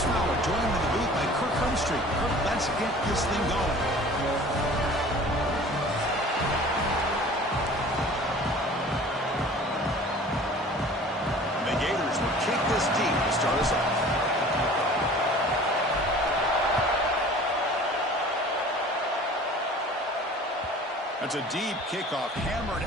Chris Fowler joined in the booth by Kirk Herbstreit. Kirk, let's get this thing going. The Gators will kick this deep to start us off. That's a deep kickoff, hammered.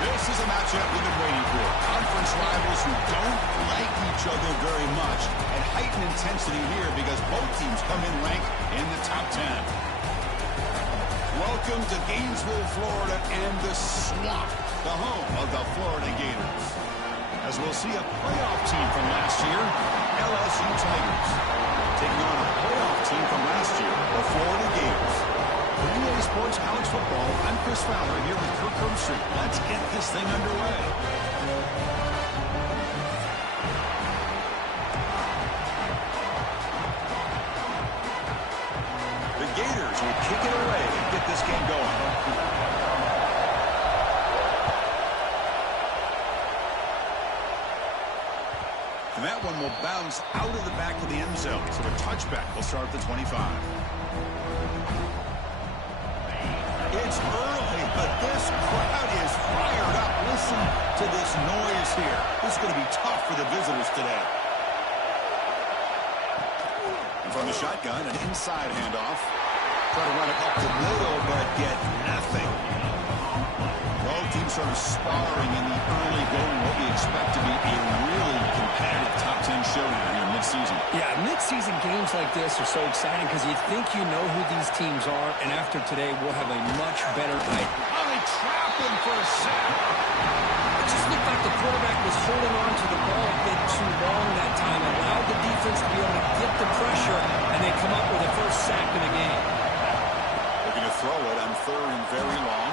This is a matchup we've been waiting for. Conference rivals who don't like each other very much, and heightened intensity here because both teams come in ranked in the top 10. Welcome to Gainesville, Florida, and the Swamp, the home of the Florida Gators. As we'll see a playoff team from last year, LSU Tigers, taking on a playoff team from last year, the Florida Gators. For UA Sports College Football, I'm Chris Fowler here with Kirk Herbstreit. Let's get this thing underway. The Gators will kick it away and get this game going. And that one will bounce out of the back of the end zone. So a touchback will start at the 25. It's early, but this crowd is fired up. Listen to this noise here. This is going to be tough for the visitors today. And from the shotgun, an inside handoff. Try to run it up the middle, but get nothing. Both teams sort of sparring in the early going, what we expect to be a really competitive top 10 showdown here mid-season. Yeah, mid-season games like this are so exciting because you think you know who these teams are, and after today, we'll have a much better idea. Oh, they trap him for a sack. It just looked like the quarterback was holding on to the ball a bit too long that time, allowed the defense to be able to get the pressure, and they come up with a first sack in the game. Looking to throw it on third and very long.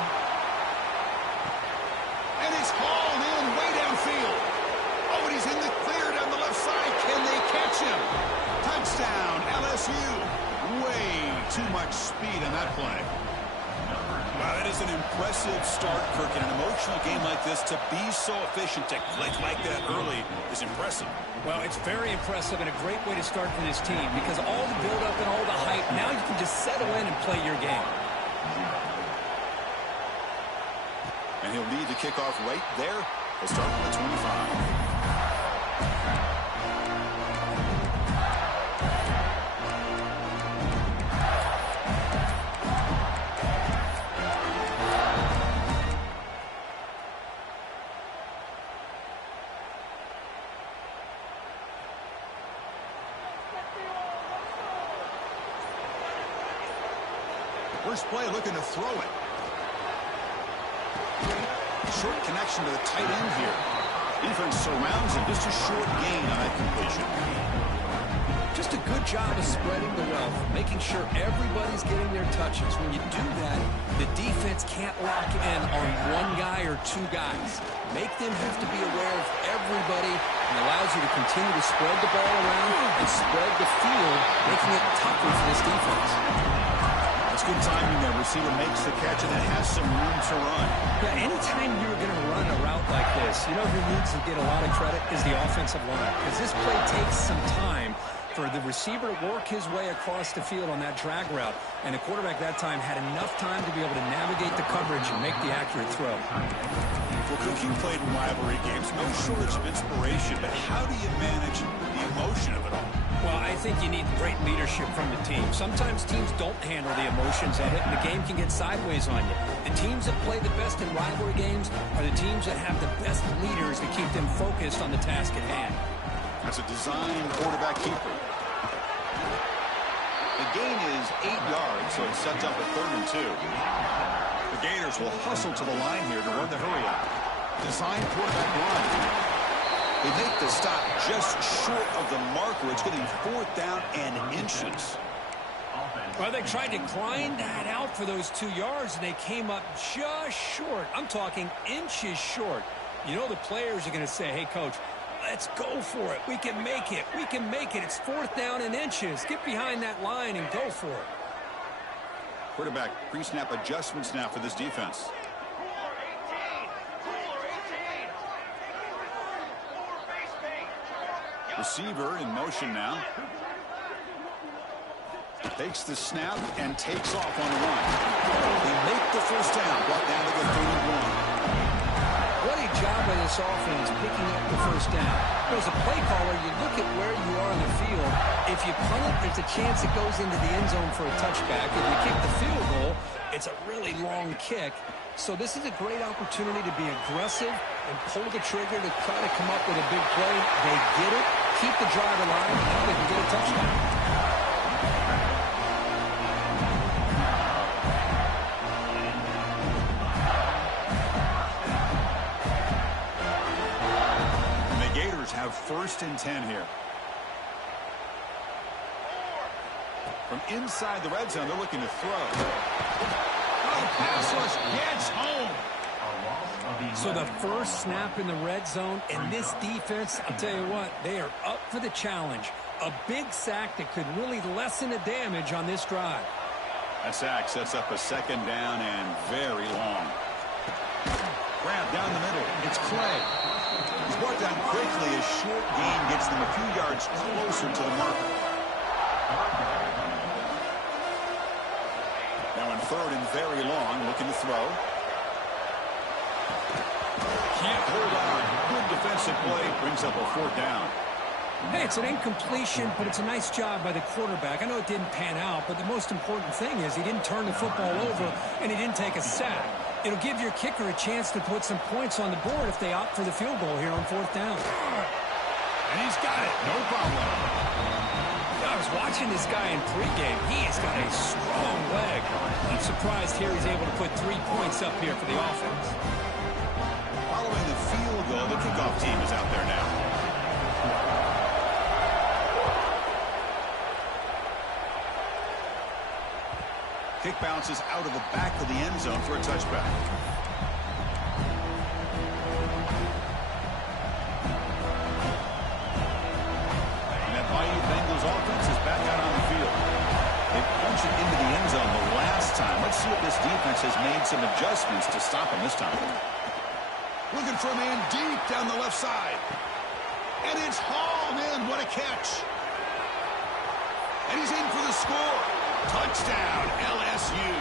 And it's hauled in way downfield. Oh, and he's in the clear down the left side. Can they catch him? Touchdown, LSU. Way too much speed in that play. Wow, that is an impressive start, Kirk. In an emotional game like this, to be so efficient, to click like that early is impressive. Well, it's very impressive and a great way to start for this team because all the build-up and all the hype, now you can just settle in and play your game. And he'll lead the kickoff right there. He'll start on the 25. First play looking to throw it. Short connection to the tight end here. Defense surrounds him. Just a short gain on that completion. Just a good job of spreading the wealth, making sure everybody's getting their touches. When you do that, the defense can't lock in on one guy or two guys. Make them have to be aware of everybody, and allows you to continue to spread the ball around and spread the field, making it tougher for this defense. That's good timing there. Receiver makes the catch and it has some room to run. Yeah, anytime you're going to run a route like this, you know who needs to get a lot of credit is the offensive line, because this play takes some time for the receiver to work his way across the field on that drag route. And the quarterback that time had enough time to be able to navigate the coverage and make the accurate throw. Well, Cook, you played in rivalry games. No shortage of inspiration, but how do you manage the emotion of it all? Well, I think you need great leadership from the team. Sometimes teams don't handle the emotions of it, and the game can get sideways on you. The teams that play the best in rivalry games are the teams that have the best leaders to keep them focused on the task at hand. That's a design quarterback keeper. The gain is 8 yards, so it sets up a 3rd and 2. The Gators will hustle to the line here to run the hurry up. Design quarterback run. They make the stop just short of the marker. It's getting 4th down and inches. Well, they tried to grind that out for those 2 yards, and they came up just short. I'm talking inches short. You know the players are going to say, hey, Coach, let's go for it. We can make it. We can make it. It's 4th down and inches. Get behind that line and go for it. Quarterback pre-snap adjustments now for this defense. Receiver in motion now. Takes the snap and takes off on the run. They make the 1st down. Brought down to the 31. What a job by this offense picking up the 1st down. As a play caller, you look at where you are on the field. If you punt it, there's a chance it goes into the end zone for a touchback. If you kick the field goal, it's a really long kick. So this is a great opportunity to be aggressive and pull the trigger to try to come up with a big play. They get it, keep the drive alive, and now they can get a touchdown. Have 1st and 10 here. From inside the red zone, they're looking to throw. Oh, pass rush gets home. So the 1st snap in the red zone, and this defense, I'll tell you what, they are up for the challenge. A big sack that could really lessen the damage on this drive. That sack sets up a 2nd down and very long. Grab down the middle. It's Clay. He's brought down quickly. A short gain gets them a few yards closer to the marker. Now in 3rd and very long, looking to throw. Can't hold on. Good defensive play. Brings up a 4th down. Hey, it's an incompletion, but it's a nice job by the quarterback. I know it didn't pan out, but the most important thing is he didn't turn the football over, and he didn't take a sack. It'll give your kicker a chance to put some points on the board if they opt for the field goal here on 4th down. And he's got it. No problem. I was watching this guy in pregame. He has got a strong leg. I'm surprised here he's able to put 3 points up here for the offense. Following the field goal, the kickoff team is out there now. Kick bounces out of the back of the end zone for a touchback. And that Bayou Bengals offense is back out on the field. They punched it into the end zone the last time. Let's see if this defense has made some adjustments to stop him this time. Looking for a man deep down the left side. And it's hauled in. What a catch. And he's in for the score. Touchdown, LSU.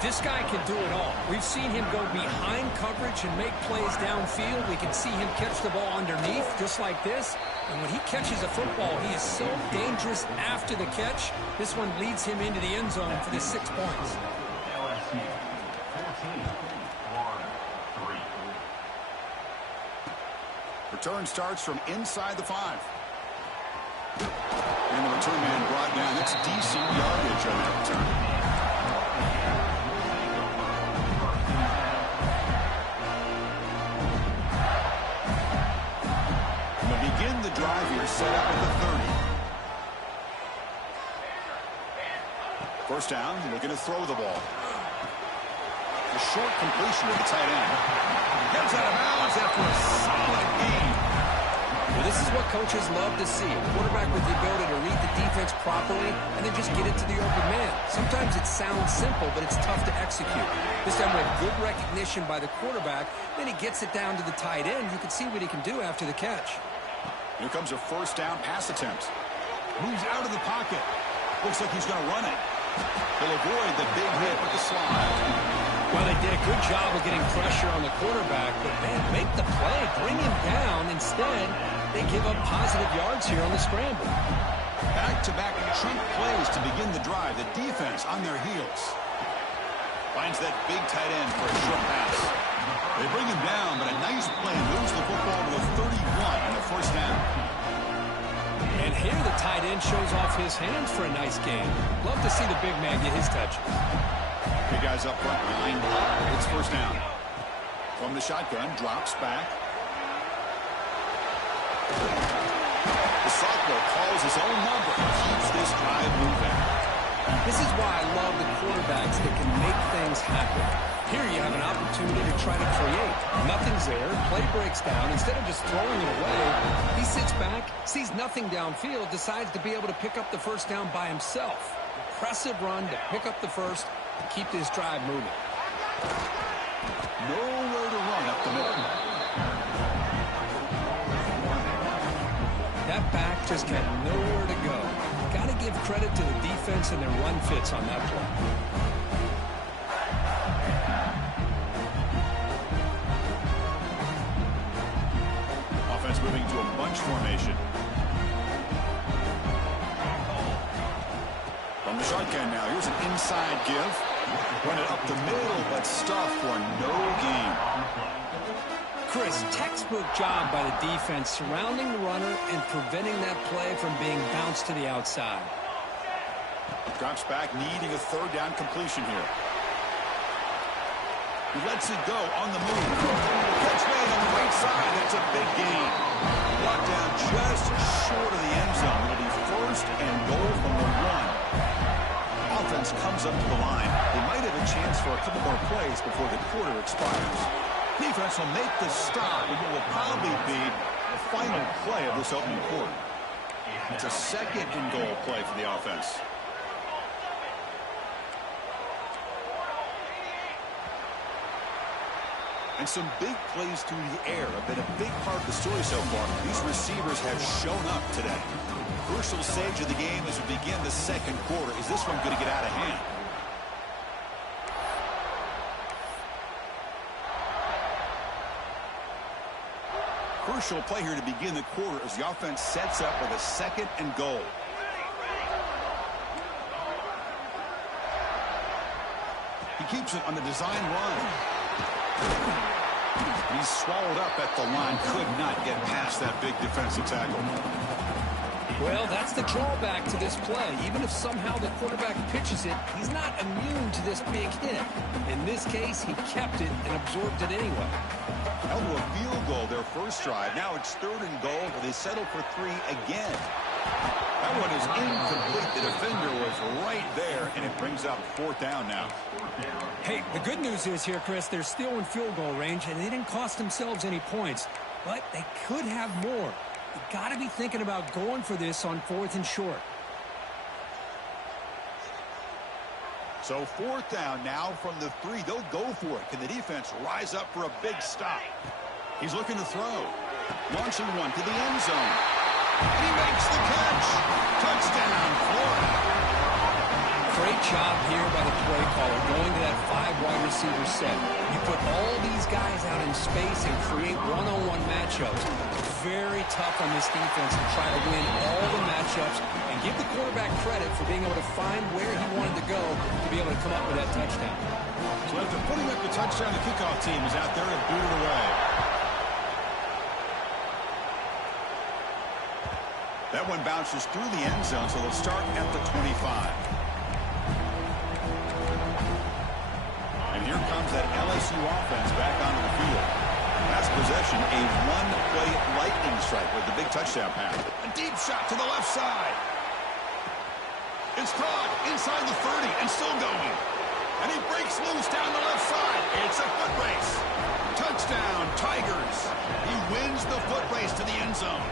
This guy can do it all. We've seen him go behind coverage and make plays downfield. We can see him catch the ball underneath, just like this. And when he catches a football, he is so dangerous after the catch. This one leads him into the end zone for the 6 points. LSU 14-3. Return starts from inside the 5. And the return man brought down. That's decent yardage on that return. First down, looking to throw the ball. A short completion to the tight end. Gets out of bounds after a solid game. Well, this is what coaches love to see. A quarterback with the ability to read the defense properly and then just get it to the open man. Sometimes it sounds simple, but it's tough to execute. This time with good recognition by the quarterback, then he gets it down to the tight end. You can see what he can do after the catch. Here comes a first down pass attempt. Moves out of the pocket. Looks like he's going to run it. He'll avoid the big hit with the slide. Well, they did a good job of getting pressure on the quarterback, but, man, make the play, bring him down. Instead, they give up positive yards here on the scramble. Back-to-back chunk plays to begin the drive. The defense on their heels. Finds that big tight end for a short pass. They bring him down, but a nice play moves the football to the 31 on the first down. And here the tight end shows off his hands for a nice game. Love to see the big man get his touches. Big guys up front, lined up. It's first down. From the shotgun, drops back. The sophomore calls his own number. Keeps this drive moving. This is why I love the quarterbacks that can make things happen. Here you have an opportunity to try to create. Nothing's there. Play breaks down. Instead of just throwing it away, he sits back, sees nothing downfield, decides to be able to pick up the first down by himself. Impressive run to pick up the first and keep this drive moving. Nowhere to run up the middle. That back just had nowhere to go. Got to give credit to the defense and their run fits on that play. Offense moving to a bunch formation. From the shotgun now, here's an inside give. Run it up the middle, but stuff for no gain. Chris, textbook job by the defense surrounding the runner and preventing that play from being bounced to the outside. Drops back, needing a third down completion here. He lets it go on the move. Catch made on the right side. That's a big gain. Brought down just short of the end zone. It'll be first and goal from the 1. Offense comes up to the line. They might have a chance for a couple more plays before the quarter expires. Defense will make the stop, and what will probably be the final play of this opening quarter. It's a second and goal play for the offense. And some big plays through the air have been a big part of the story so far. These receivers have shown up today. Crucial stage of the game as we begin the second quarter. Is this one going to get out of hand? Crucial play here to begin the quarter as the offense sets up with a second and goal. He keeps it on the design run. He's swallowed up at the line. Could not get past that big defensive tackle. Well, that's the drawback to this play. Even if somehow the quarterback pitches it, he's not immune to this big hit. In this case, he kept it and absorbed it anyway. Held to a field goal their first drive. Now it's third and goal, but they settle for 3 again. That one is incomplete. The defender was right there, and it brings up fourth down now. Hey, the good news is here, Chris, they're still in field goal range, and they didn't cost themselves any points. But they could have more. You got to be thinking about going for this on 4th and short. So fourth down now from the 3. They'll go for it. Can the defense rise up for a big stop? He's looking to throw. Launching one to the end zone. And he makes the catch. Touchdown, Florida. Great job here by the play caller going to that 5 wide receiver set. You put all these guys out in space and create one-on-one matchups. Very tough on this defense to try to win all the matchups and give the quarterback credit for being able to find where he wanted to go to be able to come up with that touchdown. So after putting up the touchdown, the kickoff team is out there and boot it away. That one bounces through the end zone, so they'll start at the 25. And here comes that LSU offense back onto the field. Last possession, a one-play lightning strike with the big touchdown pass. A deep shot to the left side. It's caught inside the 30 and still going. And he breaks loose down the left side. It's a foot race. Touchdown, Tigers. He wins the foot race to the end zone.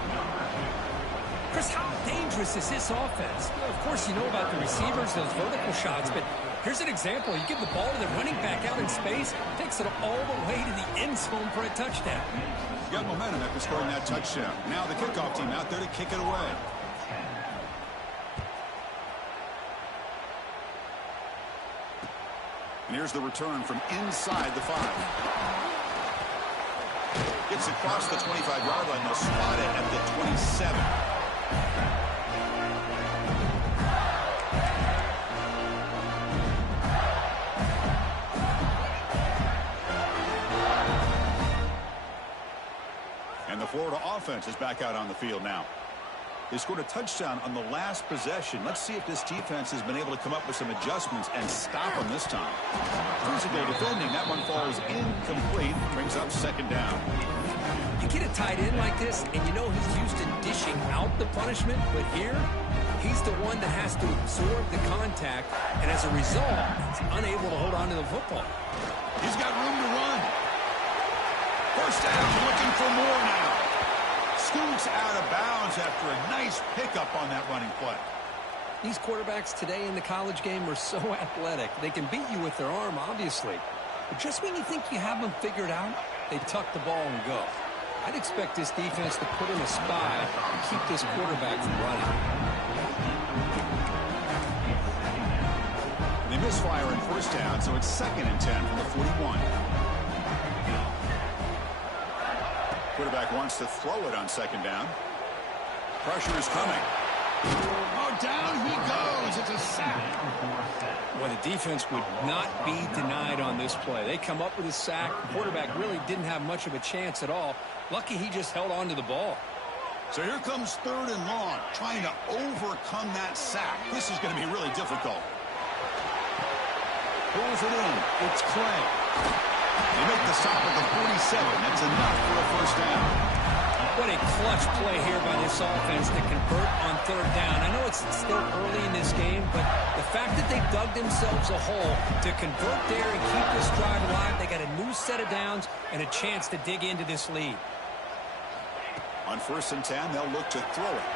Chris, how dangerous is this offense? Of course, you know about the receivers, those vertical shots, but here's an example. You give the ball to the running back out in space, takes it all the way to the end zone for a touchdown. You got momentum after scoring that touchdown. Now the kickoff team out there to kick it away. And here's the return from inside the 5. Gets across the 25-yard line. They'll spot it at the 27. And the Florida offense is back out on the field now. They scored a touchdown on the last possession. Let's see if this defense has been able to come up with some adjustments and stop them this time. Physical defending. That one falls incomplete. Brings up second down. You get a tight end like this, and you know he's used to dishing out the punishment, but here, he's the one that has to absorb the contact, and as a result, he's unable to hold on to the football. He's got room to run. First down, looking for more now. Scoots out of bounds after a nice pickup on that running play. These quarterbacks today in the college game are so athletic. They can beat you with their arm, obviously. But just when you think you have them figured out, they tuck the ball and go. I'd expect this defense to put in a spy and keep this quarterback from running. They misfire in first down, so it's 2nd and 10 from the 41. Quarterback wants to throw it on 2nd down. Pressure is coming. Oh, down he goes. It's a sack. Well, the defense would not be denied on this play. They come up with a sack. The quarterback really didn't have much of a chance at all. Lucky he just held on to the ball. So here comes 3rd and long, trying to overcome that sack. This is going to be really difficult. Pulls it in. It's Clay. They make the stop at the 47. That's enough for a first down. What a clutch play here by this offense to convert on 3rd down. I know it's still early in this game, but the fact that they dug themselves a hole to convert there and keep this drive alive, they got a new set of downs and a chance to dig into this lead. On 1st and 10, they'll look to throw it.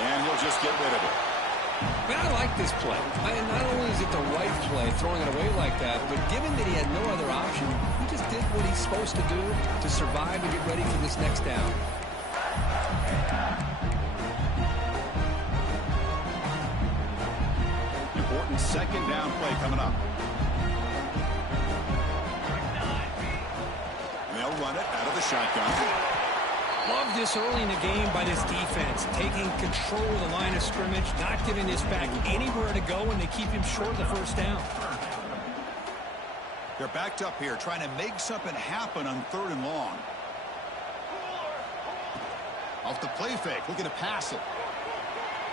And he'll just get rid of it. But I like this play. Not only is it the right play, throwing it away like that, but given that he had no other option, he just did what he's supposed to do to survive and get ready for this next down. Important 2nd down play coming up. And they'll run it out of the shotgun. Love this early in the game by this defense, taking control of the line of scrimmage, not giving this back anywhere to go, and they keep him short of the first down. They're backed up here, trying to make something happen on 3rd and long. Off the play fake, looking to pass it.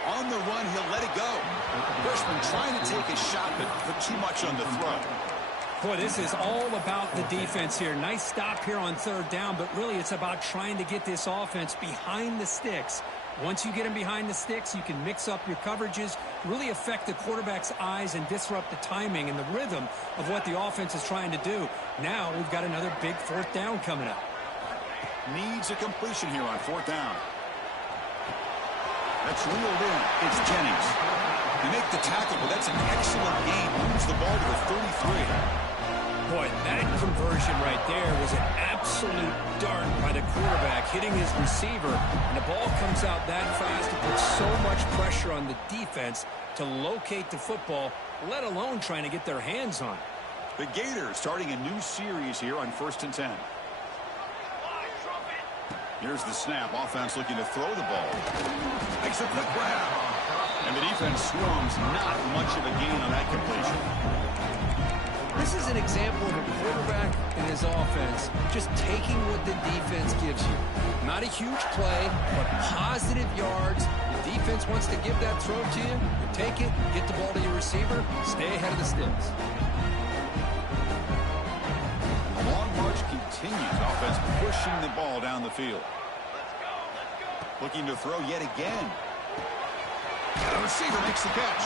On the run, he'll let it go. Freshman trying to take a shot, but put too much on the throw. Boy, this is all about the defense here. Nice stop here on 3rd down, but really it's about trying to get this offense behind the sticks. Once you get them behind the sticks, you can mix up your coverages, really affect the quarterback's eyes and disrupt the timing and the rhythm of what the offense is trying to do. Now we've got another big 4th down coming up. Needs a completion here on 4th down. That's reeled in. It's Jennings. They make the tackle, but that's an excellent game. Moves the ball to the 33. Boy, that conversion right there was an absolute dart by the quarterback, hitting his receiver, and the ball comes out that fast. It puts so much pressure on the defense to locate the football, let alone trying to get their hands on it. The Gators starting a new series here on 1st and 10. Here's the snap. Offense looking to throw the ball. Makes a quick grab. And the defense swarms. Not much of a gain on that completion. This is an example of a quarterback and his offense just taking what the defense gives you. Not a huge play, but positive yards. The defense wants to give that throw to you. You take it, get the ball to your receiver, stay ahead of the sticks. The long march continues. Offense pushing the ball down the field. Looking to throw yet again. receiver makes the catch.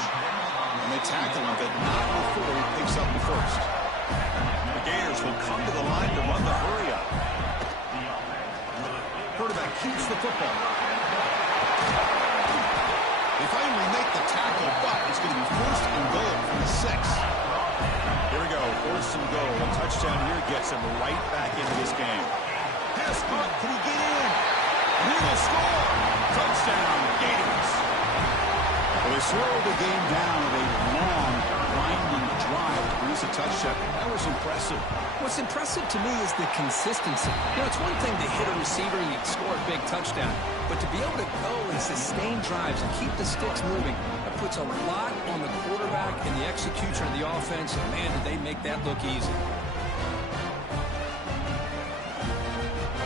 And they tackle him, but not before he picks up the first. The Gators will come to the line to run the hurry-up. Quarterback keeps the football. They finally make the tackle, but it's going to be first and goal from the 6. Here we go, first and goal. A touchdown here gets him right back into this game. Pass caught, can he get in? He will score. Touchdown, Gators. Well, they slowed the game down with a long, winding drive to produce a touchdown. That was impressive. What's impressive to me is the consistency. You know, it's one thing to hit a receiver and you score a big touchdown, but to be able to go and sustain drives and keep the sticks moving, that puts a lot on the quarterback and the execution of the offense, and man, did they make that look easy.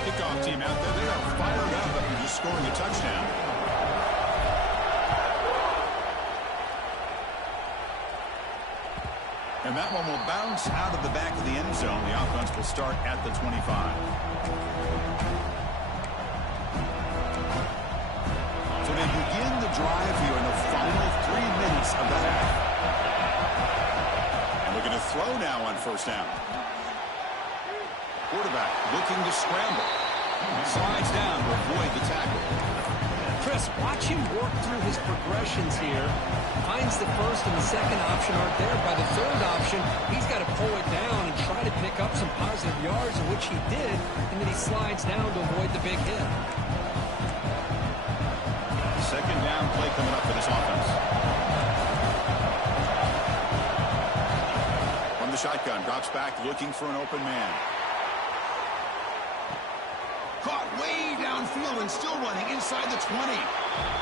Kickoff team out there, they are fired up after just scoring a touchdown. And that one will bounce out of the back of the end zone. The offense will start at the 25. So they begin the drive here in the final 3 minutes of the half. And looking to throw now on first down. Quarterback looking to scramble. Slides down to avoid the tackle. Chris, watch him work through his progressions here. Finds the first and the second option aren't there. By the third option, he's got to pull it down and try to pick up some positive yards, which he did, and then he slides down to avoid the big hit. Second down play coming up for this offense. From the shotgun, drops back, looking for an open man. Caught way downfield and still running inside the 20.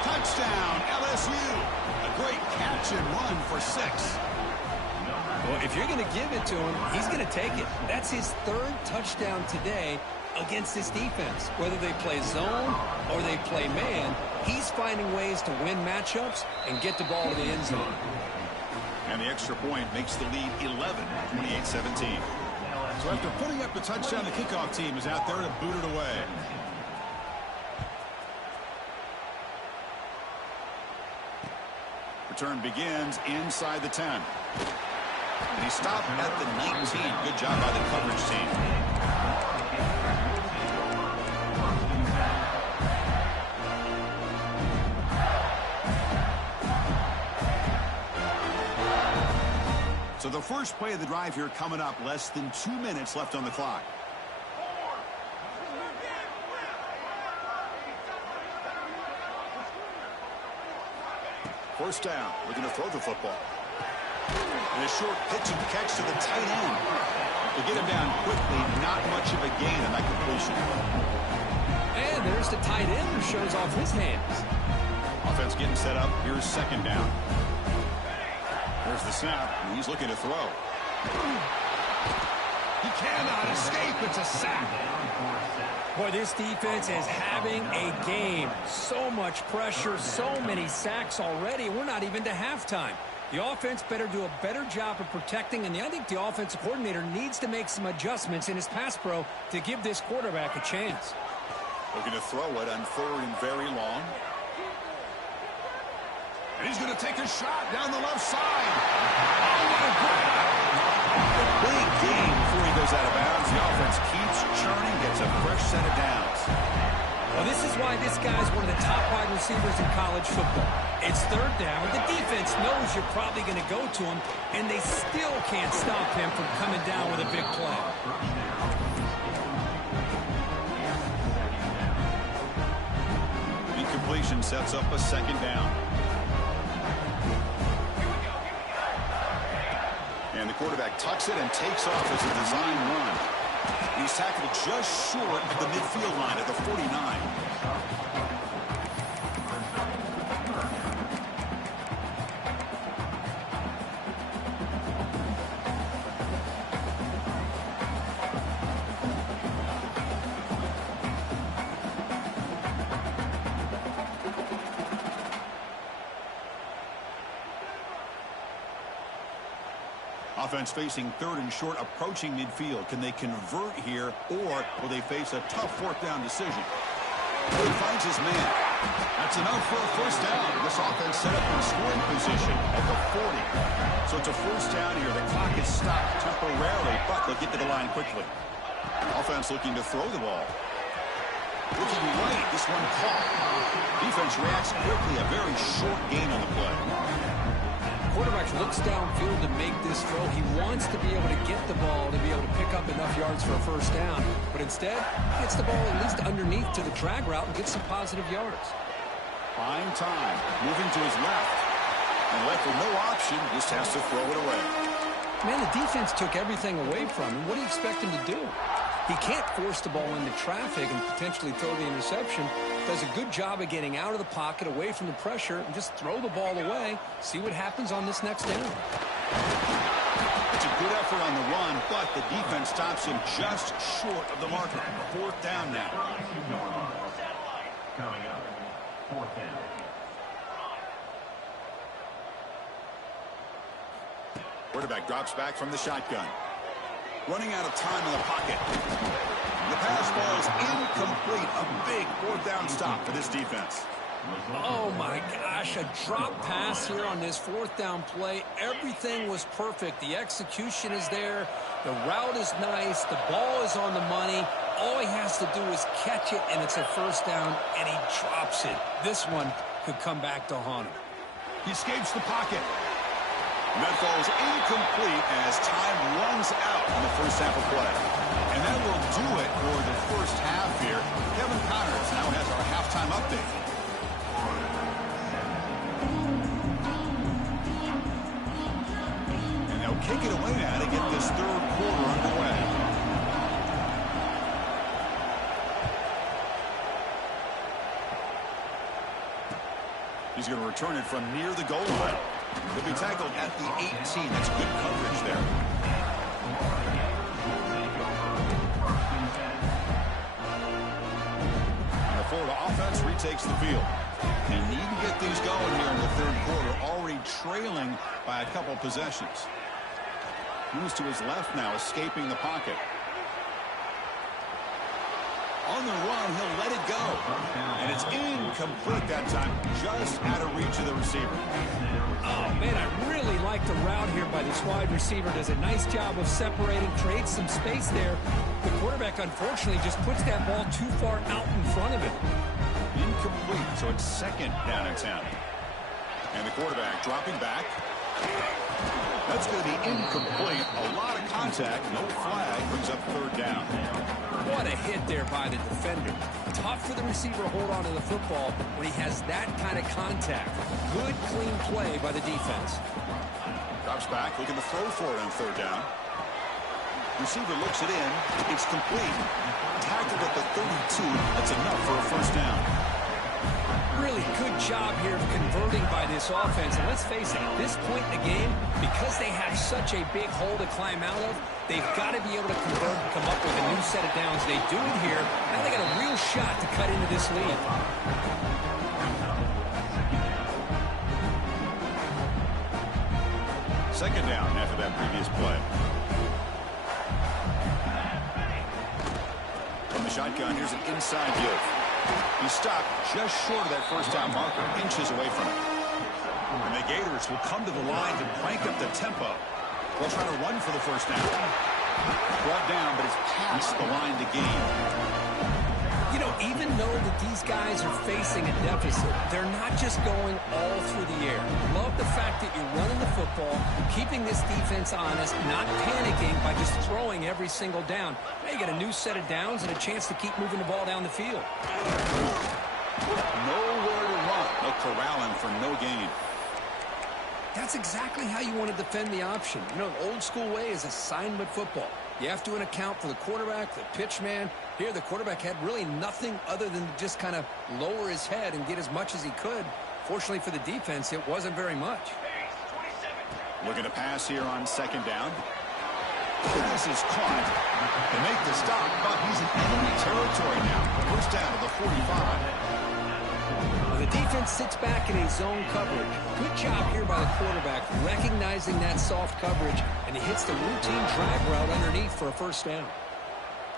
Touchdown, LSU. A great catch and run for 6. Well, if you're going to give it to him, he's going to take it. That's his third touchdown today against this defense. Whether they play zone or they play man, he's finding ways to win matchups and get the ball to the end zone. And the extra point makes the lead 11, 28-17. So after putting up the touchdown, the kickoff team is out there to boot it away. Return begins inside the 10. And he stopped at the 19. Good job by the coverage team. So the first play of the drive here coming up, less than 2 minutes left on the clock. First down, looking to throw the football. And a short pitch and catch to the tight end. To get him down quickly, not much of a gain on that completion. And there's the tight end who shows off his hands. Offense getting set up. Here's second down. There's the snap, and he's looking to throw. He cannot escape. It's a sack. Boy, this defense is having a game. So much pressure, so many sacks already. We're not even to halftime. The offense better do a better job of protecting, and I think the offensive coordinator needs to make some adjustments in his pass pro to give this quarterback a chance. Looking to throw it on third and very long. And he's going to take a shot down the left side. Oh, what a grab! A big gain before he goes out of bounds. The offense keeps churning, gets a fresh set of downs. Well, this is why this guy's one of the top wide receivers in college football. It's third down. The defense knows you're probably going to go to him, and they still can't stop him from coming down with a big play. Incompletion sets up a second down. And the quarterback tucks it and takes off as a design run. He's tackled just short of the midfield line at the 49. Offense facing third and short, approaching midfield. Can they convert here, or will they face a tough fourth down decision? He finds his man. That's enough for a first down. This offense set up in scoring position at the 40. So it's a first down here. The clock is stopped temporarily, but they'll get to the line quickly. Offense looking to throw the ball. Looking right, this one caught. Defense reacts quickly, a very short gain on the play. Quarterback looks downfield to make this throw. He wants to be able to get the ball to be able to pick up enough yards for a first down. But instead, gets the ball at least underneath to the drag route and gets some positive yards. Fine time, moving to his left. And left with no option, just has to throw it away. Man, the defense took everything away from him. What do you expect him to do? He can't force the ball into traffic and potentially throw the interception. Does a good job of getting out of the pocket, away from the pressure, and just throw the ball away. See what happens on this next down. It's a good effort on the run, but the defense stops him just short of the marker. Fourth down now. Coming up, fourth down. Quarterback drops back from the shotgun. Running out of time in the pocket. The pass ball is incomplete. A big fourth down stop for this defense. Oh, my gosh. A drop pass here on this fourth down play. Everything was perfect. The execution is there. The route is nice. The ball is on the money. All he has to do is catch it, and it's a first down, and he drops it. This one could come back to haunt him. He escapes the pocket. And that ball is incomplete as time runs out in the first half of play. And that will do it for the first half here. Kevin Connors now has our halftime update. And they'll kick it away now to get this third quarter underway. He's going to return it from near the goal line. He'll be tackled at the 18. That's good coverage there. And the Florida offense retakes the field. They need to get things going here in the third quarter, already trailing by a couple possessions. Moves to his left now, escaping the pocket. On the run, he'll let it go. And it's incomplete that time, just out of reach of the receiver. Oh, man, I really like the route here by this wide receiver. Does a nice job of separating, creates some space there. The quarterback, unfortunately, just puts that ball too far out in front of him. Incomplete, so it's second down and 10. And the quarterback dropping back. That's going to be incomplete. A lot of contact, no flag, brings up third down. What a hit there by the defender. Tough for the receiver to hold on to the football when he has that kind of contact. Good, clean play by the defense. Drops back, looking to throw for it on third down. Receiver looks it in. It's complete. Tackled at the 32. That's enough for a first down. Really good job here of converting by this offense. And let's face it, at this point in the game, because they have such a big hole to climb out of, they've got to be able to convert and come up with a new set of downs. They do it here. Now they got a real shot to cut into this lead. Second down after that previous play. From the shotgun, here's an inside give. He stopped just short of that first down marker, inches away from it. And the Gators will come to the line to crank up the tempo. They'll try to run for the first down. Brought down, but it's past the line to gain. You know, even though that these guys are facing a deficit, they're not just going all through the air. Love the fact that you're running the football, keeping this defense honest, not panicking by just throwing every single down. Now you got a new set of downs and a chance to keep moving the ball down the field. Nowhere to run. They'll corral him for no gain. That's exactly how you want to defend the option. You know, the old school way is assignment football. You have to account for the quarterback, the pitch man. Here, the quarterback had really nothing other than just kind of lower his head and get as much as he could. Fortunately for the defense, it wasn't very much. Looking to pass here on second down. Pass is caught. They make the stop, but he's in enemy territory now. First down to the 45. The defense sits back in a zone coverage. Good job here by the quarterback, recognizing that soft coverage, and he hits the routine drag route underneath for a first down.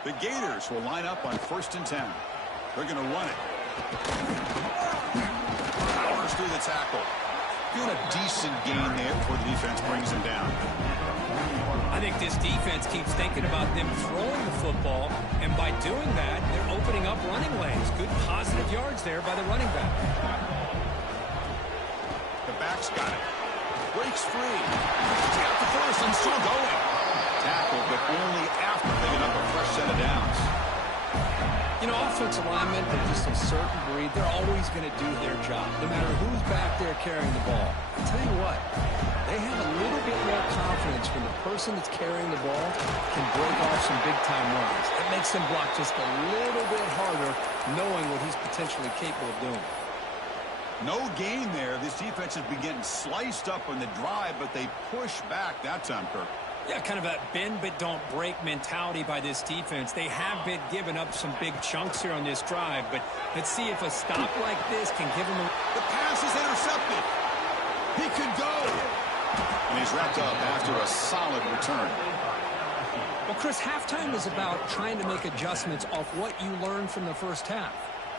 The Gators will line up on 1st and 10. They're going to run it. through the tackle. Doing a decent gain there before the defense brings him down. I think this defense keeps thinking about them throwing the football, and by doing that, they're opening up running lanes. Good positive yards there by the running back. The back's got it. Breaks free. He's got the first and still going. Tackle, but only after picking up a fresh set of downs. You know, offensive linemen are just a certain breed. They're always going to do their job, no matter who's back there carrying the ball. I'll tell you what, they have a little bit more confidence when the person that's carrying the ball can break off some big-time runs. It makes them block just a little bit harder, knowing what he's potentially capable of doing. No gain there. This defense has been getting sliced up on the drive, but they push back that time, Kirk. Yeah, kind of a bend but don't break mentality by this defense. They have been giving up some big chunks here on this drive, but let's see if a stop like this can give them a... The pass is intercepted. He could go. And he's wrapped up after a solid return. Well, Chris, halftime is about trying to make adjustments off what you learned from the first half.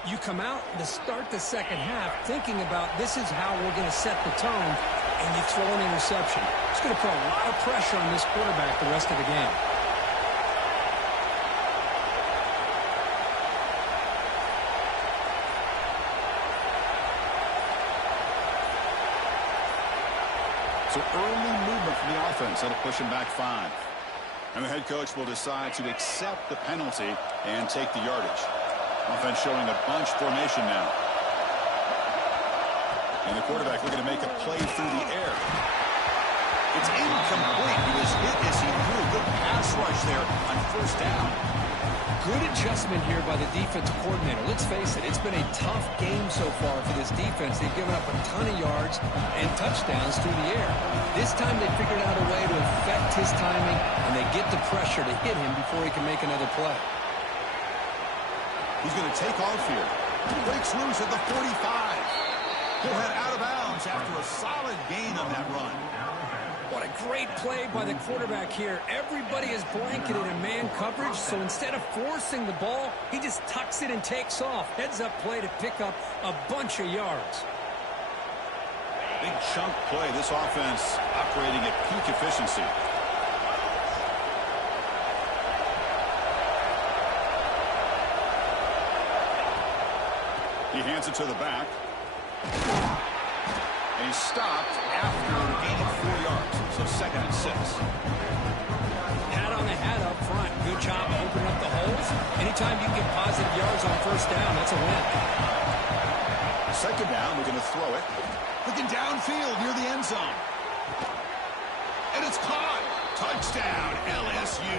You come out to start the second half thinking about this is how we're going to set the tone, and you throw an interception. It's going to put a lot of pressure on this quarterback the rest of the game. So early movement from the offense. That'll push him back 5. And the head coach will decide to accept the penalty and take the yardage. Offense showing a bunch formation now. And the quarterback looking to make a play through the air. It's incomplete. He was hit as he threw. Good pass rush there on first down. Good adjustment here by the defensive coordinator. Let's face it, it's been a tough game so far for this defense. They've given up a ton of yards and touchdowns through the air. This time they figured out a way to affect his timing, and they get the pressure to hit him before he can make another play. He's going to take off here. He breaks loose at the 45. He'll head out of bounds after a solid gain on that run. What a great play by the quarterback here. Everybody is blanketed in man coverage, so instead of forcing the ball, he just tucks it and takes off. Heads-up play to pick up a bunch of yards. Big chunk play. This offense operating at peak efficiency. He hands it to the back. And he's stopped after gaining 4 yards. So 2nd and 6. Pat on the hat up front. Good job opening up the holes. Anytime you can get positive yards on first down, that's a win. 2nd down, we're going to throw it. Looking downfield near the end zone. And it's caught. Touchdown, LSU.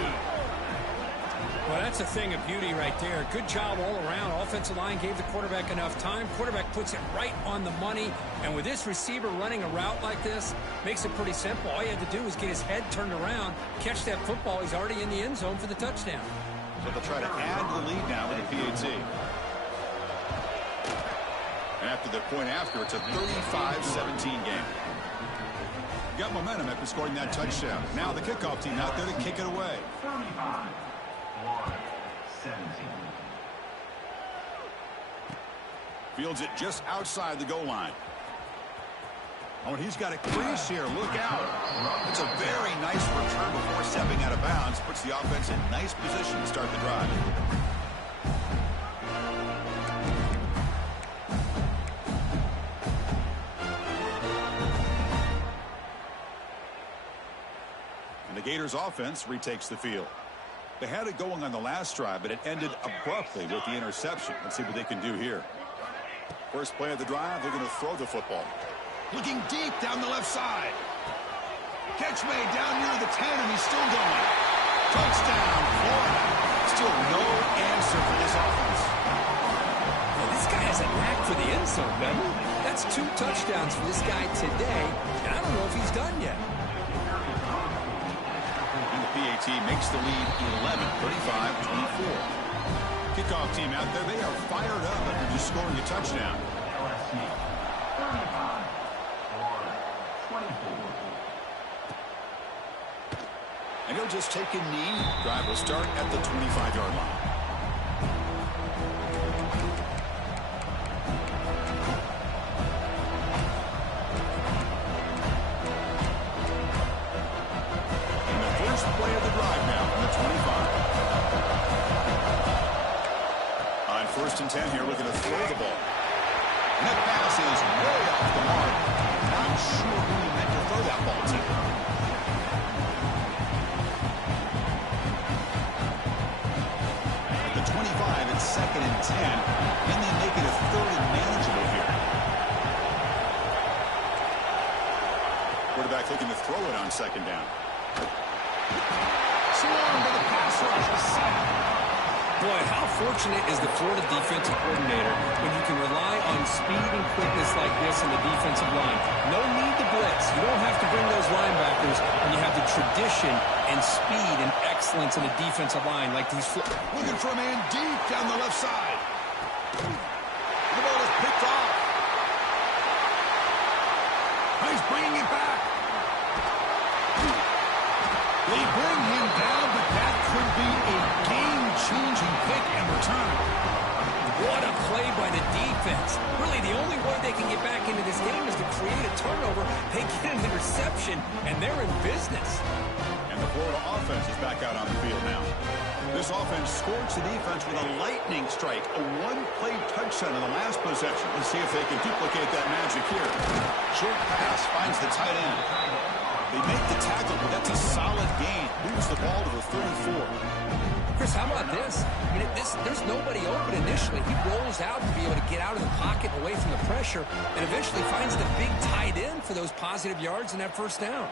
Well, that's a thing of beauty right there. Good job all around. Offensive line gave the quarterback enough time. Quarterback puts it right on the money. And with this receiver running a route like this, makes it pretty simple. All you had to do was get his head turned around, catch that football. He's already in the end zone for the touchdown. So they'll try to add the lead now with the PAT. And after the point after, it's a 35-17 game. Got momentum after scoring that touchdown. Now the kickoff team out there to kick it away. 35-17. Fields it just outside the goal line. Oh, and he's got a crease here. Look out. It's a very nice return before stepping out of bounds. Puts the offense in nice position to start the drive. And the Gators offense retakes the field. They had it going on the last drive, but it ended abruptly with the interception. Let's see what they can do here. First play of the drive, they're going to throw the football. Looking deep down the left side. Catch made down near the 10, and he's still going. Touchdown, Florida. Still no answer for this offense. Well, this guy has a knack for the end zone, man. That's 2 touchdowns for this guy today, and I don't know if he's done yet. And the PAT makes the lead 11, 35-24. Kickoff team out there, they are fired up after just scoring a touchdown. LSU 35, Florida 24. And he'll just take a knee. Drive will start at the 25-yard line. First and 10 here, looking to throw the ball. And that pass is way off the mark. Not sure who he meant to throw that ball to. At the 25, it's second and 10. And they make it a third and manageable here. Quarterback looking to throw it on second down. Swarmed by the pass rush is set. Boy, how fortunate is the Florida defensive coordinator when you can rely on speed and quickness like this in the defensive line. No need to blitz. You don't have to bring those linebackers when you have the tradition and speed and excellence in the defensive line like these. Looking for a man deep down the left side. The ball is picked off. He's bringing it back. They bring him down, but that could be a game-changing pick and return. What a play by the defense. Really, the only way they can get back into this game is to create a turnover. They get an interception, and they're in business. And the Florida offense is back out on the field now. This offense scorched the defense with a lightning strike, a one-play touchdown in the last possession. Let's see if they can duplicate that magic here. Short pass finds the tight end. They make the tackle, but that's a solid gain. Moves the ball to the 34. Chris, how about this? I mean, there's nobody open initially. He rolls out to be able to get out of the pocket away from the pressure and eventually finds the big tight end for those positive yards and that first down.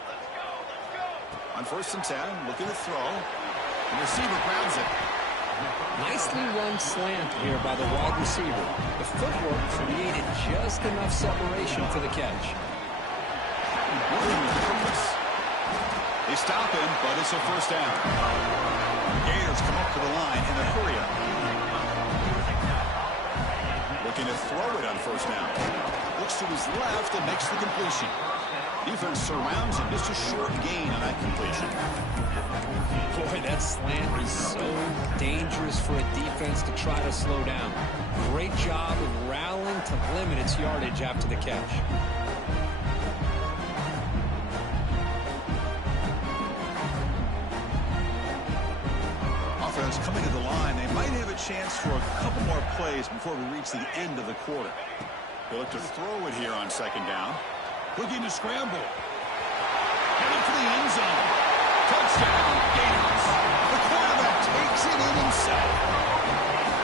On first and 10, looking to throw. The receiver grabs it. Nicely run slant here by the wide receiver. The footwork created just enough separation for the catch. They stop him, but it's a first down. Gators come up to the line in a hurry up. Looking to throw it on first down. Looks to his left and makes the completion. Defense surrounds him. Just a short gain on that completion. Boy, that slant is so dangerous for a defense to try to slow down. Great job of rallying to limit its yardage after the catch. Coming to the line, they might have a chance for a couple more plays before we reach the end of the quarter. They look to throw it here on second down. Looking to scramble. Heading for the end zone. Touchdown, Gators. The quarterback takes it in himself.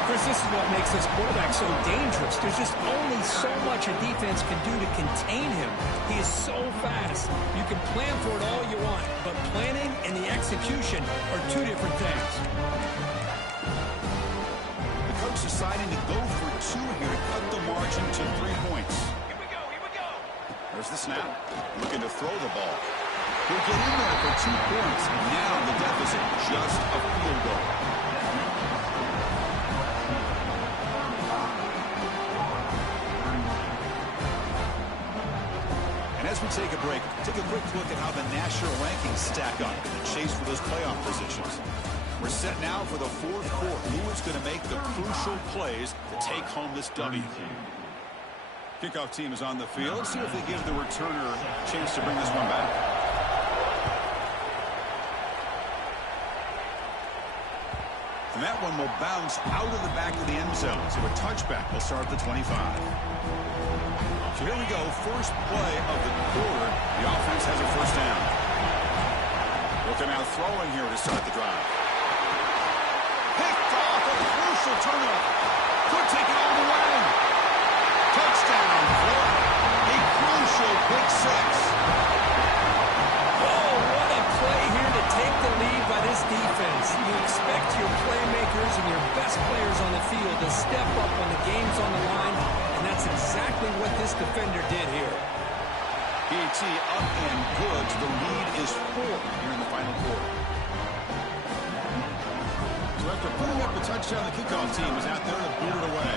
Chris, this is what makes this quarterback so dangerous. There's just only so much a defense can do to contain him. He is so fast. You can plan for it all you want, but planning and the execution are two different things. The coach deciding to go for two here to cut the margin to 3 points. Here we go. There's the snap. Looking to throw the ball. He'll get in there for 2 points. Now the deficit just a field goal. As we take a break, take a quick look at how the national rankings stack up in the chase for those playoff positions. We're set now for the fourth quarter. Who is going to make the crucial plays to take home this W? Kickoff team is on the field. See if they give the returner a chance to bring this one back. And that one will bounce out of the back of the end zone. So a touchback will start at the 25. So here we go, first play of the quarter. The offense has a first down. Looking out throwing here to start the drive. Picked off a crucial turnover. Could take it all the way. Touchdown, Florida. A crucial pick six. Oh, what a play here to take the lead by this defense. You expect your playmakers and your best players on the field to step up when the game's on the line. That's exactly what this defender did here. PAT up and good. The lead is 4 here in the final quarter. So after putting up the touchdown, the kickoff team is out there to boot it away.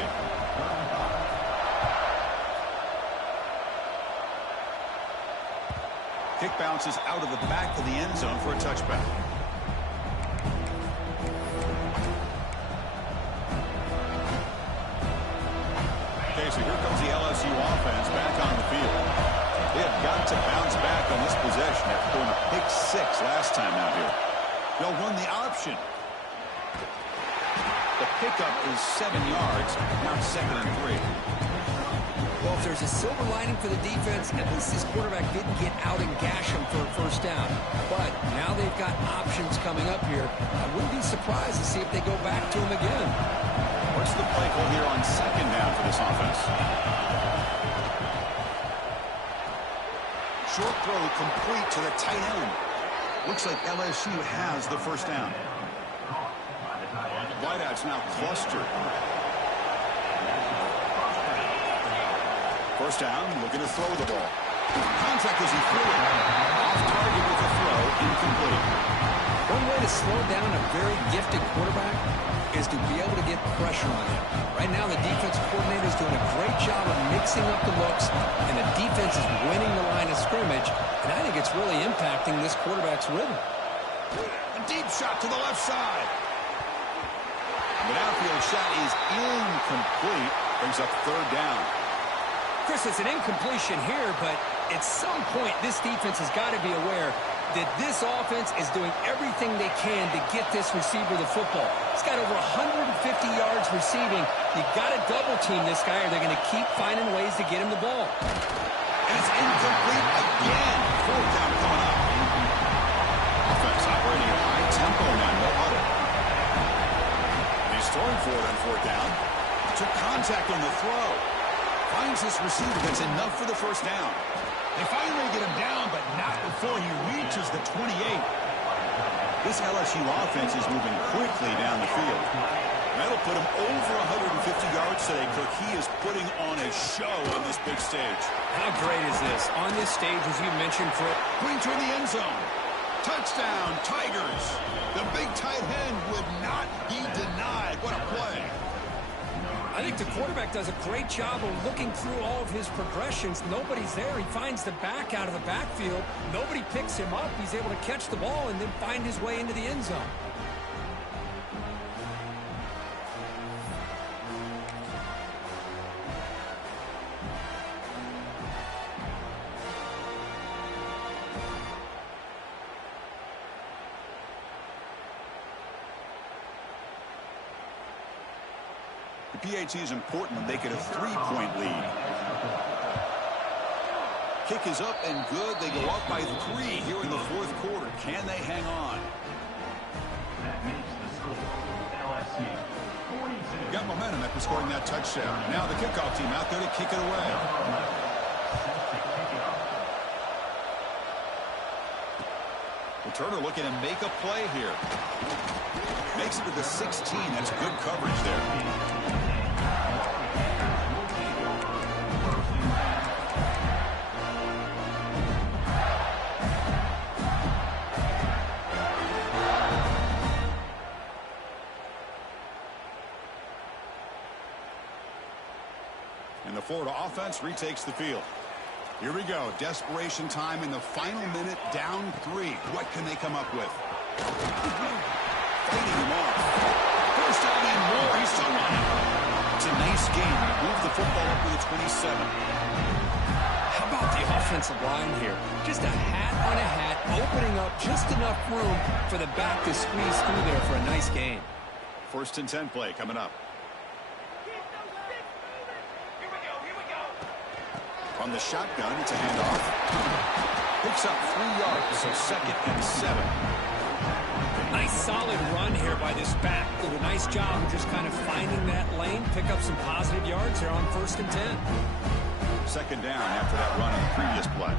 Kick bounces out of the back of the end zone for a touchback. Okay, so here comes the LSU offense back on the field. They have got to bounce back on this possession after going to pick 6 last time out here. They'll run the option. The pickup is 7 yards. Now it's 2nd and 3. Well, if there's a silver lining for the defense, at least this quarterback didn't get out and gash him for a first down. But now they've got options coming up here. I wouldn't be surprised to see if they go back to him again. What's the play call here on 2nd down for this offense? Short throw complete to the tight end. Looks like LSU has the first down. Wideouts now clustered. First down, looking to throw the ball. Contact as he threw it. Off target with the throw, incomplete. One way to slow down a very gifted quarterback is to be able to get pressure on him. Right now, the defensive coordinator is doing a great job of mixing up the looks, and the defense is winning the line of scrimmage, and I think it's really impacting this quarterback's rhythm. A deep shot to the left side. The outfield shot is incomplete. Brings up 3rd down. Chris, it's an incompletion here, but at some point, this defense has got to be aware that this offense is doing everything they can to get this receiver the football. He's got over 150 yards receiving. You've got to double-team this guy, or they're going to keep finding ways to get him the ball. And it's incomplete again. 4th down coming up. Offense operating at high tempo now, no huddle. He's throwing for it on 4th down. Took contact on the throw. Finds this receiver. That's enough for the first down. They finally get him down, but not before he reaches the 28. This LSU offense is moving quickly down the field. That'll put him over 150 yards today, Kirk. He is putting on a show on this big stage. How great is this? On this stage, as you mentioned, for Green toward the end zone. Touchdown, Tigers. The big tight end would not be denied. What a play. I think the quarterback does a great job of looking through all of his progressions. Nobody's there. He finds the back out of the backfield. Nobody picks him up. He's able to catch the ball and then find his way into the end zone. The PAT is important when they get a 3-point lead. Kick is up and good. They go up by 3 here in the 4th quarter. Can they hang on? That makes the score LSU 42. Got momentum after scoring that touchdown. Now the kickoff team out there to kick it away. Returner looking to make a play here. Makes it to the 16. That's good coverage there. And the Florida offense retakes the field. Here we go. Desperation time in the final minute, down 3. What can they come up with? Fighting him off. First down and more. He's still running. It's a nice game. Move the football up to the 27. How about the offensive line here? Just a hat on a hat, opening up just enough room for the back to squeeze through there for a nice gain. 1st and 10 play coming up. On the shotgun, it's a handoff. Picks up 3 yards, so 2nd and 7. Nice solid run here by this back. Did a nice job of just kind of finding that lane, pick up some positive yards here on 1st and 10. 2nd down after that run on the previous play.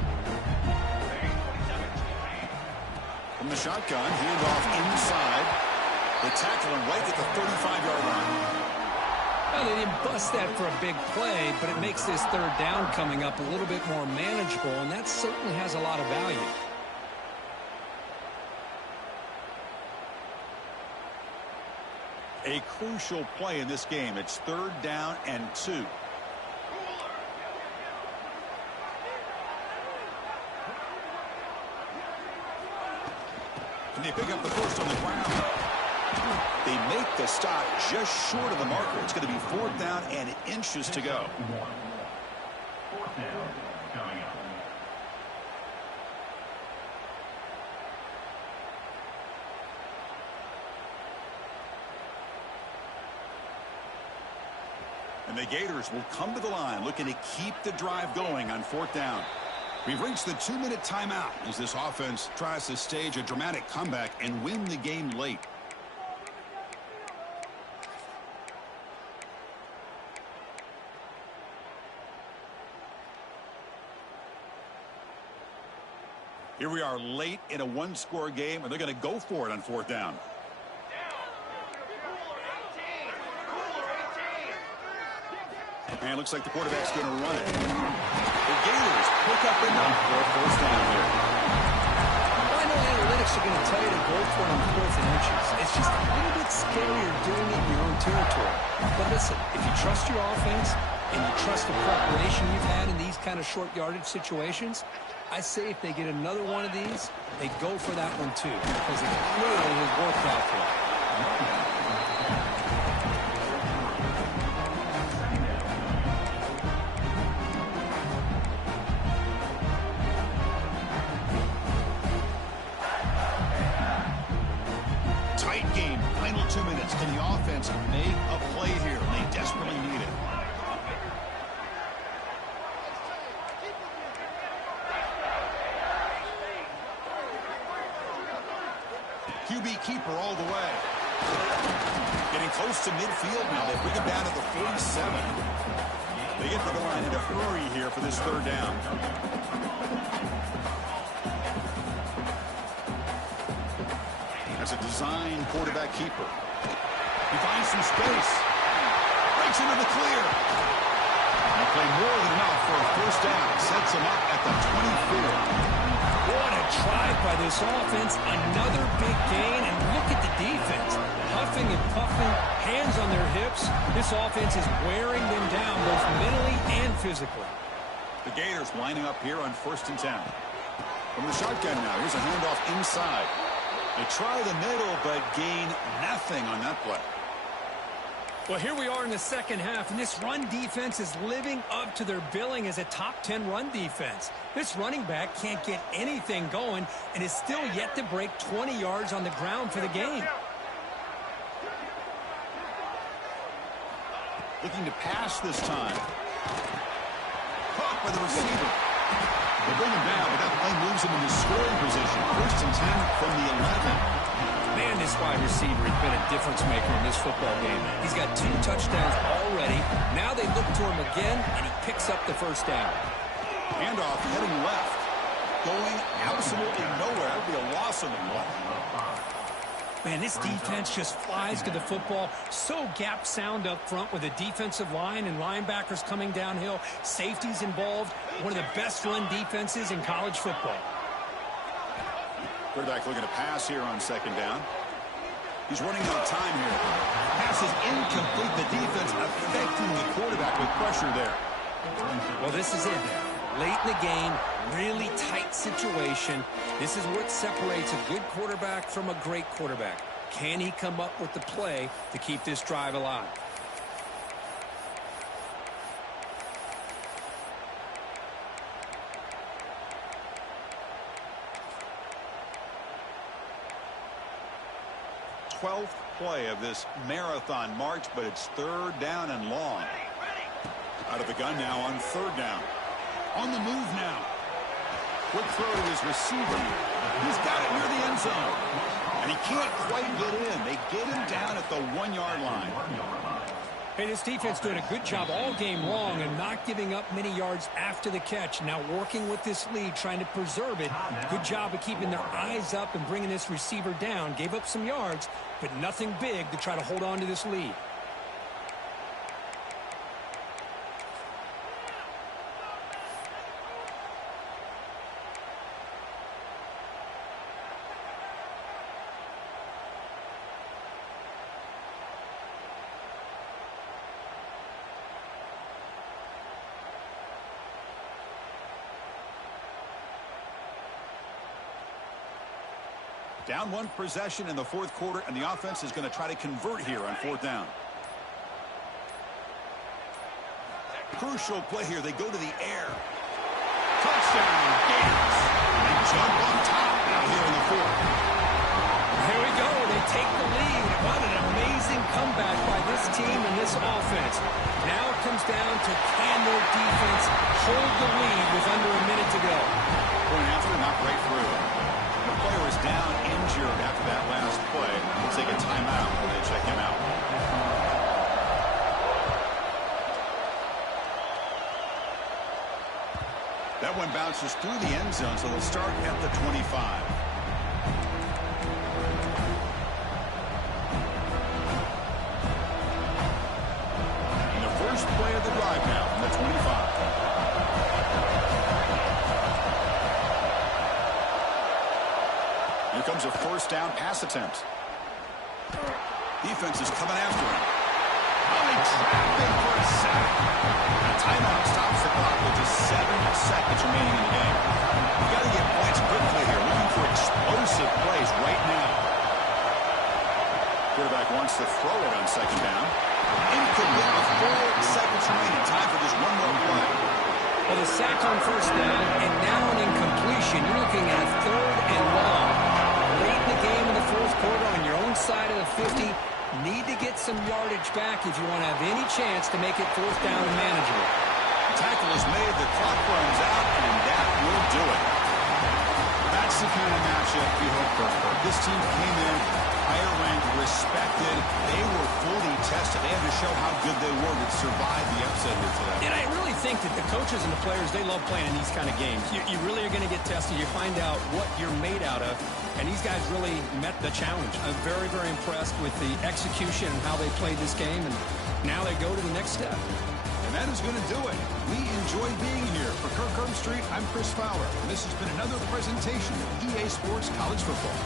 From the shotgun, handoff inside. They tackle him right at the 35-yard line. Well, they didn't bust that for a big play, but it makes this 3rd down coming up a little bit more manageable, and that certainly has a lot of value. A crucial play in this game. It's 3rd down and 2. Can they pick up the first on the ground? They make the stop just short of the marker. It's going to be 4th down and inches to go. 4th down coming up. the Gators will come to the line looking to keep the drive going on 4th down. We've reached the 2-minute timeout as this offense tries to stage a dramatic comeback and win the game late. Here we are late in a one-score game, and they're going to go for it on 4th down. And it looks like the quarterback's going to run it. The Gators pick up enough for a 1st down here. Well, I know analytics are going to tell you to go for it on 4th and inches. It's just a little bit scarier doing it in your own territory. But listen, if you trust your offense and you trust the preparation you've had in these kind of short yardage situations, I say if they get another one of these, they go for that one too, because it clearly has worked out for them. Tight game, final 2 minutes. Can the offense make a play here? They desperately need it. QB keeper all the way. Getting close to midfield now. They bring him down at the 47. They get to the line in a hurry here for this 3rd down. That's a design quarterback keeper. He finds some space. Breaks into the clear. They play more than enough for a 1st down. Sets him up at the 24. What a drive by this offense. Another big gain, and look at the defense. Huffing and puffing, hands on their hips. This offense is wearing them down both mentally and physically. The Gators lining up here on 1st and 10. From the shotgun now, here's a handoff inside. They try the middle, but gain nothing on that play. Well, here we are in the 2nd half, and this run defense is living up to their billing as a top 10 run defense. This running back can't get anything going and is still yet to break 20 yards on the ground for the game. Looking to pass this time. Caught by the receiver. They bring him down, but that play moves him into scoring position. 1st and 10 from the 11. Man, this wide receiver has been a difference maker in this football game. He's got 2 touchdowns already. Now they look to him again, and he picks up the 1st down. Handoff heading left. Going absolutely nowhere. That would be a loss on the play. Man, this defense just flies to the football. So gap sound up front with a defensive line and linebackers coming downhill. Safeties involved. One of the best run defenses in college football. Quarterback looking to pass here on 2nd down. He's running out of time here. Pass is incomplete. The defense affecting the quarterback with pressure there. Well, this is it. Late in the game, really tight situation. This is what separates a good quarterback from a great quarterback. Can he come up with the play to keep this drive alive? Twelfth play of this marathon march, but it's 3rd down and long. Out of the gun now on 3rd down. On the move now. Quick throw to his receiver. He's got it near the end zone. And he can't quite get in. They get him down at the 1-yard line. Hey, this defense doing a good job all game long and not giving up many yards after the catch. Now working with this lead, trying to preserve it. Good job of keeping their eyes up and bringing this receiver down. Gave up some yards, but nothing big to try to hold on to this lead. Down 1 possession in the 4th quarter, and the offense is going to try to convert here on 4th down. Crucial play here. They go to the air. Touchdown, Gators. They jump on top out here in the 4th. Here we go. They take the lead. What an amazing comeback by this team and this offense. Now comes passes through the end zone, so they'll start at the 25. And the first play of the drive now from the 25. Here comes a first down pass attempt. Defense is coming after him. Only trapping for a sack. A timeout stops the clock with just 7 seconds remaining in the game. You got to get points quickly here. Looking for explosive plays right now. Quarterback wants to throw it on second down. Incomplete with 4 seconds remaining. Time for just one more play. Well, the sack on first down and now an incompletion. You're looking at a 3rd and long. Late in the game in the fourth quarter on your own side of the 50. Need to get some yardage back if you want to have any chance to make it fourth down and manageable. Tackle is made, the clock runs out, and that will do it. That's the kind of matchup you hope for. This team came in higher ranked, respected. They were fully tested. They had to show how good they were to survive the upset here today. And I really think that the coaches and the players, they love playing in these kind of games. You really are going to get tested. You find out what you're made out of. And these guys really met the challenge. I'm very, very impressed with the execution and how they played this game. And now they go to the next step. And that is going to do it. We enjoyed being here. For Kirk Herbstreit, I'm Chris Fowler. And this has been another presentation of EA Sports College Football.